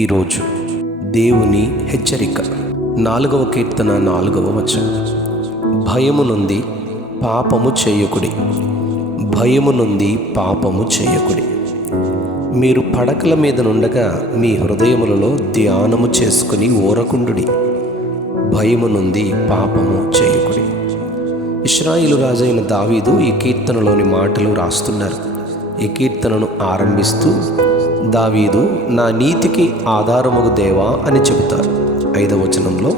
ఈరోజు దేవుని హెచ్చరిక 4వ కీర్తన 4వ వచనం. భయము నుండి పాపము చేయకుడి, భయము నుండి పాపము చేయకుడి. మీరు పడకల మీద నుండగా మీ హృదయములలో ధ్యానము చేసుకుని ఊరకుండుడి, భయము నుండి పాపము చేయకుడి. ఇశ్రాయేలు రాజైన దావీదు ఈ కీర్తనలోని మాటలు రాస్తున్నారు. ఈ కీర్తనను ఆరంభిస్తూ దావీదు నా నీతికి ఆధారముగు దేవా అని చెబుతారు. 5వ వచనంలో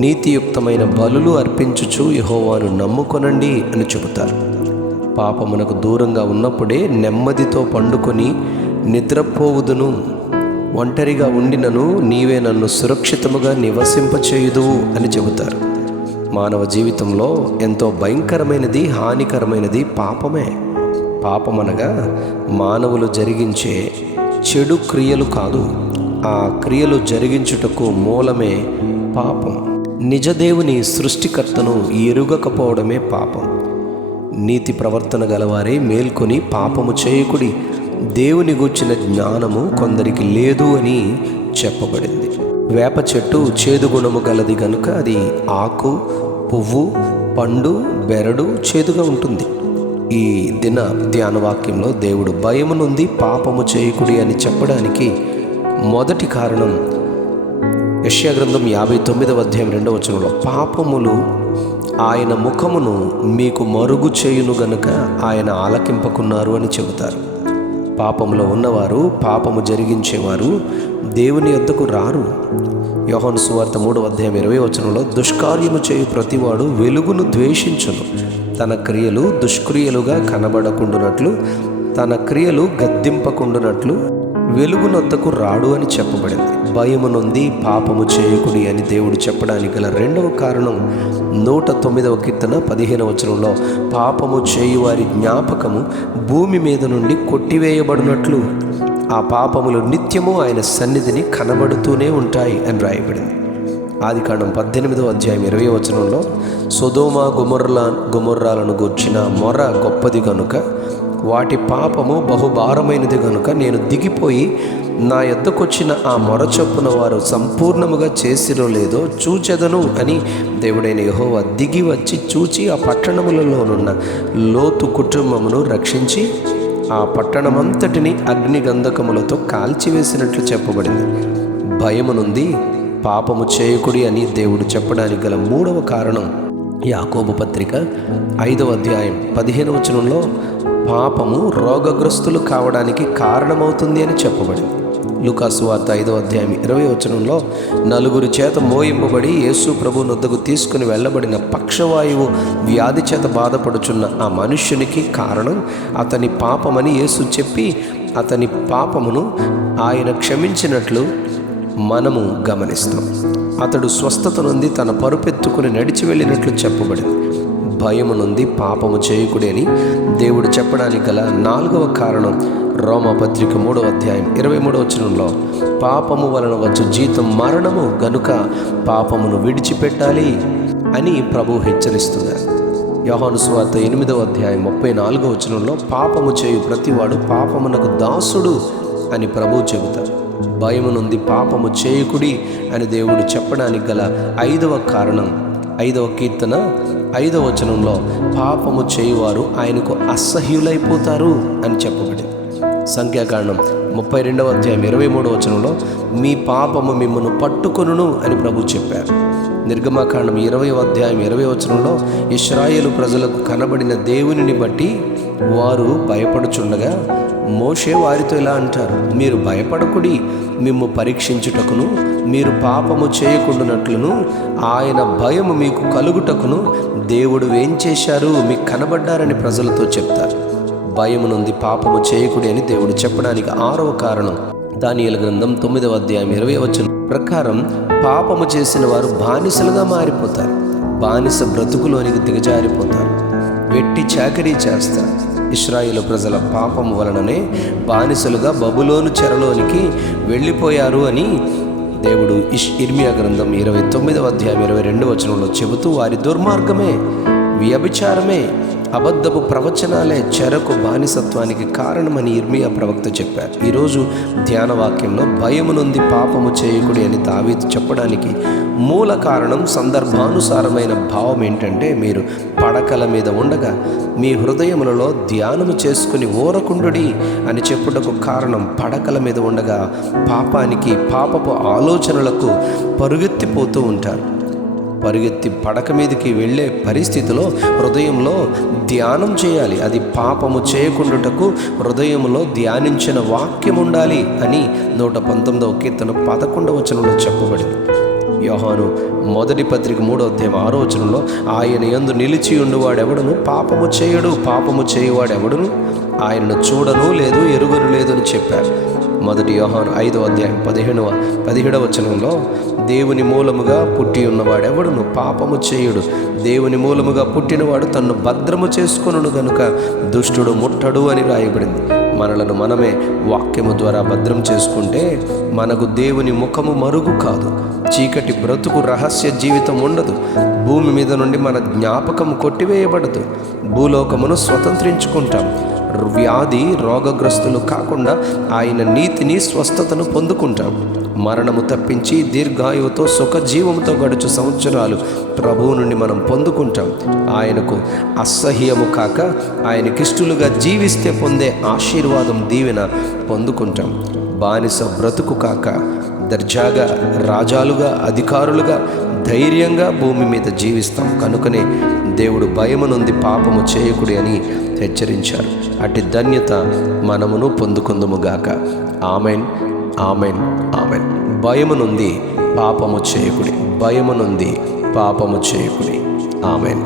నీతియుక్తమైన బలులు అర్పించుచు యెహోవాను నమ్ముకొనండి అని చెబుతారు. పాపమునకు దూరంగా ఉన్నప్పుడే నెమ్మదితో పండుకొని నిద్రపోవుదును, ఒంటరిగా ఉండినను నీవే నన్ను సురక్షితముగా నివసింపచేయుదువు అని చెబుతారు. మానవ జీవితంలో ఎంతో భయంకరమైనది, హానికరమైనది పాపమే. పాపమనగా మానవులు జరిగించే చెడు క్రియలు కాదు, ఆ క్రియలు జరిగించుటకు మూలమే పాపం. నిజదేవుని సృష్టికర్తను ఎరుగకపోవడమే పాపం. నీతి ప్రవర్తన గలవారే మేల్కొని పాపము చేయకుడి, దేవుని గూర్చిన జ్ఞానము కొందరికి లేదు అని చెప్పబడింది. వేప చెట్టు చేదు గుణము గలది గనుక అది ఆకు, పువ్వు, పండు, బెరడు చేదుగా ఉంటుంది. ఈ దిన ధ్యానవాక్యంలో దేవుడు భయము నుండి పాపము చేయకుడి అని చెప్పడానికి మొదటి కారణం యెషయా గ్రంథం 59వ అధ్యాయం 2వ వచనంలో పాపములు ఆయన ముఖమును మీకు మరుగు చేయును గనుక ఆయన ఆలకింపకున్నారు అని చెబుతారు. పాపములో ఉన్నవారు, పాపము జరిగించేవారు దేవుని యొద్దకు రారు. యోహాను సువార్త 3వ అధ్యాయం 20వ వచనంలో దుష్కార్యము చేయు ప్రతివాడు వెలుగును ద్వేషించును, తన క్రియలు దుష్క్రియలుగా కనబడకుండునట్లు, తన క్రియలు గద్దింపకుండునట్లు వెలుగునొద్దకు రాడు అని చెప్పబడింది. భయము నుండి పాపము చేయకుడి అని దేవుడు చెప్పడానికి గల రెండవ కారణం 109వ కీర్తన 15వ వచనంలో పాపము చేయువారి జ్ఞాపకము భూమి మీద నుండి కొట్టివేయబడినట్లు ఆ పాపములు నిత్యము ఆయన సన్నిధిని కనబడుతూనే ఉంటాయి అని రాయబడింది. ఆదికాండం 18వ అధ్యాయం 20వ వచనంలో సొదొమ గొమొర్రాలను గూర్చిన మొర గొప్పది గనుక వాటి పాపము బహుభారమైనది గనుక నేను దిగిపోయి నా యొద్దకొచ్చిన ఆ మొర చొప్పున వారు సంపూర్ణముగా చేసిరో లేదో చూచెదను అని దేవుడైన యెహోవా దిగి వచ్చి చూచి ఆ పట్టణములలోనున్న లోతు కుటుంబమును రక్షించి ఆ పట్టణమంతటిని అగ్ని గంధకములతో కాల్చివేసినట్లు చెప్పబడింది. భయము నుండి పాపము చేయకుడి అని దేవుడు చెప్పడానికి గల మూడవ కారణం యాకోబు పత్రిక 5వ అధ్యాయం 15వ వచనంలో పాపము రోగగ్రస్తులు కావడానికి కారణమవుతుంది అని చెప్పబడింది. లూకా సువార్త 5వ అధ్యాయం 20వ వచనంలో నలుగురి చేత మోయింపబడి యేసు ప్రభు నొద్దకు తీసుకుని వెళ్ళబడిన పక్షవాయువు వ్యాధి చేత బాధపడుచున్న ఆ మనుష్యునికి కారణం అతని పాపమని యేసు చెప్పి అతని పాపమును ఆయన క్షమించినట్లు మనము గమనిస్తాం. అతడు స్వస్థత నుండి తన పరుపెత్తుకుని నడిచి వెళ్ళినట్లు చెప్పబడింది. భయము నుండి పాపము చేయకుడి అని దేవుడు చెప్పడానికి గల 4వ కారణం రోమాపత్రిక 3వ అధ్యాయం 23వ వచనంలో పాపము వలన వచ్చు జీతం మరణము గనుక పాపమును విడిచిపెట్టాలి అని ప్రభు హెచ్చరిస్తున్నారు. యోహాను సువార్త 8వ అధ్యాయం 34వ వచనంలో పాపము చేయు ప్రతివాడు పాపమునకు దాసుడు అని ప్రభు చెబుతారు. భయము నుండి పాపము చేయకుడి అని దేవుడు చెప్పడానికి గల 5వ కారణం 5వ కీర్తన 5వ వచనంలో పాపము చేయువారు ఆయనకు అసహ్యులైపోతారు అని చెప్పబడింది. సంఖ్యాకాండం 32వ అధ్యాయం 23వ వచనంలో మీ పాపము మిమ్మను పట్టుకొనును అని ప్రభు చెప్పారు. నిర్గమకాండం 20వ అధ్యాయం 20వ వచనంలో ఇశ్రాయేలు ప్రజలకు కనబడిన దేవునిని బట్టి వారు భయపడుచుండగా మోషే వారితో ఇలా అంటారు, మీరు భయపడకుడి, మిమ్ము పరీక్షించుటకును మీరు పాపము చేయకుండానట్లును ఆయన భయము మీకు కలుగుటకును దేవుడు ఏం చేశారు మీకు కనబడ్డారని ప్రజలతో చెప్తారు. భయము నుండి పాపము చేయకుడి అని దేవుడు చెప్పడానికి 6వ కారణం దానియేలు గ్రంథం 9వ అధ్యాయం 20వ వచనం ప్రకారం పాపము చేసిన వారు బానిసలుగా మారిపోతారు, బానిస బ్రతుకులోనికి దిగజారిపోతారు, వెట్టి చాకరీ చేస్తారు. ఇశ్రాయేలు ప్రజల పాపము వలననే బానిసలుగా బబులోను చెరలోనికి వెళ్ళిపోయారు అని దేవుడు ఇర్మియా గ్రంథం 29వ అధ్యాయం 22వ వచనంలో చెబుతూ వారి దుర్మార్గమే, వ్యభిచారమే, అబద్ధపు ప్రవచనాలే చెరకు బానిసత్వానికి కారణమని ఇర్మియా ప్రవక్త చెప్పారు. ఈరోజు ధ్యాన వాక్యంలో భయము నుండి పాపము చేయకుడి అని దావీదు చెప్పడానికి మూల కారణం, సందర్భానుసారమైన భావం ఏంటంటే, మీరు పడకల మీద ఉండగా మీ హృదయములలో ధ్యానము చేసుకుని ఓరకుండుడి అని చెప్పుటకు కారణం, పడకల మీద ఉండగా పాపానికి, పాపపు ఆలోచనలకు పరుగెత్తిపోతూ ఉంటారు. పరిగెత్తి పడక మీదకి వెళ్ళే పరిస్థితిలో హృదయంలో ధ్యానం చేయాలి. అది పాపము చేయకుండాటకు హృదయంలో ధ్యానించిన వాక్యం ఉండాలి అని 119వ కీర్తన 11వ వచనంలో చెప్పబడింది. యోహాను మొదటి పత్రిక 3వ అధ్యాయం 6వ వచనంలో, ఆయన యందు నిలిచి ఉండువాడెవడును పాపము చేయడు, పాపము చేయువాడెవడును ఆయనను చూడను లేదు, ఎరుగను లేదు అని చెప్పారు. మొదటి యోహాను 5వ అధ్యాయం 17వ వచనంలో, దేవుని మూలముగా పుట్టి ఉన్నవాడెవడును పాపము చేయుడు, దేవుని మూలముగా పుట్టినవాడు తన్ను భద్రము చేసుకొనును గనుక దుష్టుడు ముట్టడు అని రాయబడింది. మనలను మనమే వాక్యము ద్వారా భద్రం చేసుకుంటే మనకు దేవుని ముఖము మరుగు కాదు, చీకటి బ్రతుకు రహస్య జీవితం ఉండదు, భూమి మీద నుండి మన జ్ఞాపకం కొట్టివేయబడదు, భూలోకమును స్వతంత్రించుకుంటాం, వ్యాధి రోగగ్రస్తులు కాకుండా ఆయన నీతిని, స్వస్థతను పొందుకుంటాం, మరణము తప్పించి దీర్ఘాయువుతో సుఖజీవంతో గడుచు సంవత్సరాలు ప్రభువు నుండి మనం పొందుకుంటాం. ఆయనకు అసహ్యము కాక ఆయనకిష్టులుగా జీవిస్తే పొందే ఆశీర్వాదం, దీవెన పొందుకుంటాం. బానిస బ్రతుకు కాక దర్జాగా రాజాలుగా, అధికారులుగా, ధైర్యంగా భూమి మీద జీవిస్తాం. కనుకనే దేవుడు భయము నుండి పాపము చేయకుడి అని హెచ్చరించారు. అట్టి ధన్యత మనమును పొందుకుందుముగాక. Amen, amen, amen. భయము నుండి పాపము చేయకుడి, భయము నుండి పాపము చేయకుడి. ఆమెన్.